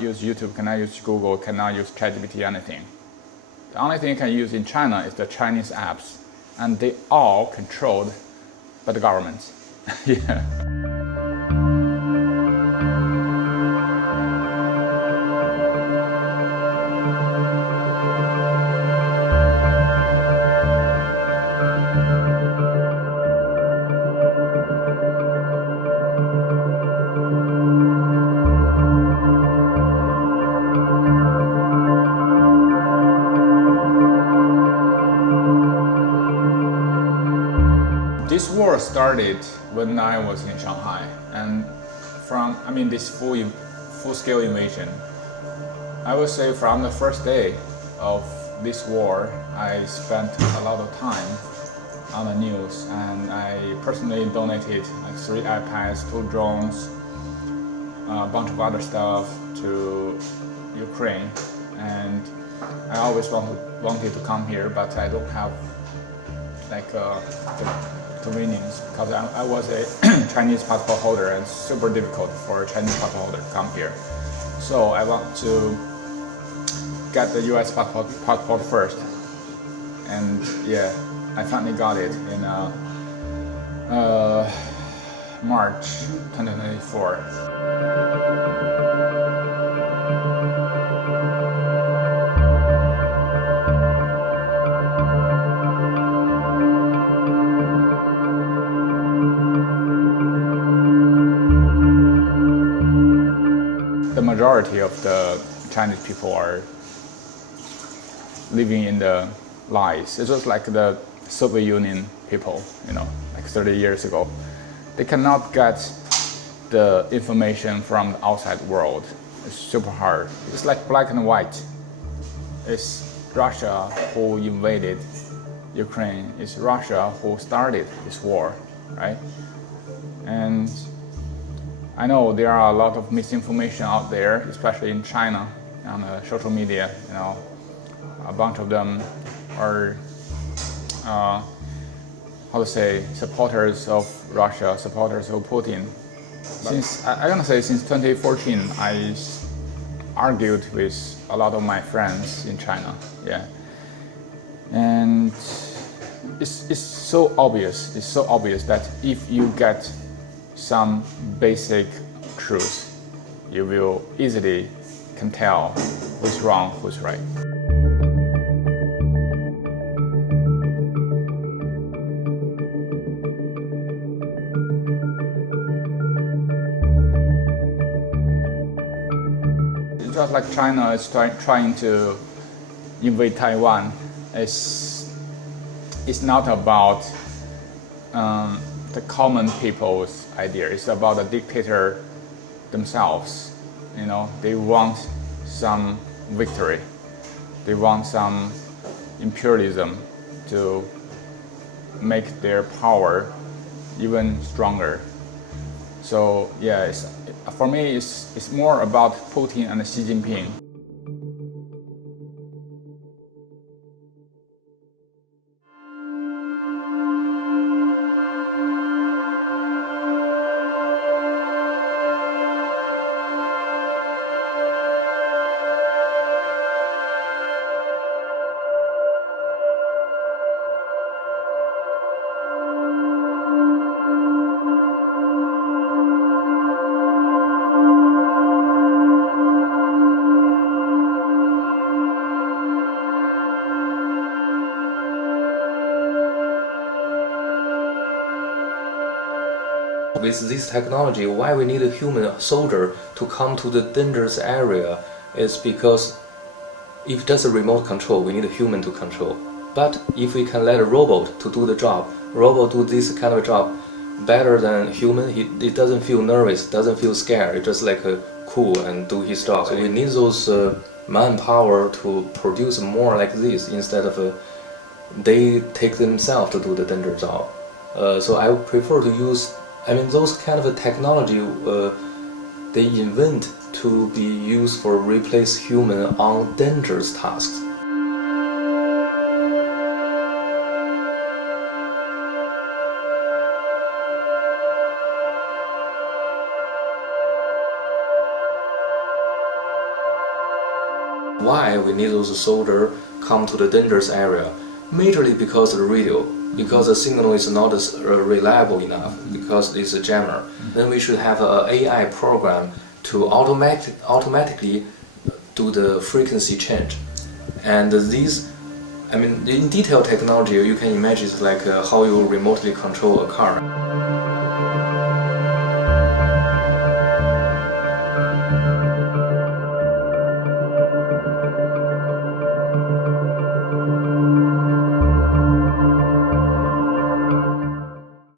use YouTube, cannot use Google, cannot use ChatGPT, anything. The only thing you can use in China is the Chinese apps, and they all controlled by the government. Yeah. This war started when I was in Shanghai, and this full-scale invasion. I would say from the first day of this war, I spent a lot of time on the news, and I personally donated like 3 iPads, 2 drones, a bunch of other stuff to Ukraine, and I always wanted to come here, but I don't have the convenience because I was a Chinese passport holder, and it's super difficult for a Chinese passport holder to come here. So I want to get the US passport first, and yeah, I finally got it in March 2024. The majority of the Chinese people are living in the lies. It's just like the Soviet Union people, like 30 years ago. They cannot get the information from the outside world. It's super hard. It's like black and white. It's Russia who invaded Ukraine. It's Russia who started this war, right? And I know there are a lot of misinformation out there, especially in China, on social media. A bunch of them are, supporters of Russia, supporters of Putin. Since 2014, I argued with a lot of my friends in China. Yeah, and it's so obvious. It's so obvious that if you get some basic truth, you will easily can tell who's wrong, who's right. It's just like China is trying to invade Taiwan. It's not about the common people's idea. It's about the dictator themselves. They want some victory. They want some imperialism to make their power even stronger. So yeah, for me, it's more about Putin and Xi Jinping. With this technology, why we need a human soldier to come to the dangerous area is because if just a remote control, we need a human to control. But if we can let a robot to do the job, robot do this kind of job better than human, it doesn't feel nervous, doesn't feel scared, it just like cool and do his job. So we need those manpower to produce more like this instead of they take themselves to do the danger job. So I prefer to use those kind of technology they invent to be used for replace human on dangerous tasks. Why we need those soldiers come to the dangerous area? Majorly because of the radio, because the signal is not reliable enough, because it's a jammer. Then we should have an AI program to automatically do the frequency change. And these, I mean, in detailed technology, you can imagine it's like how you remotely control a car.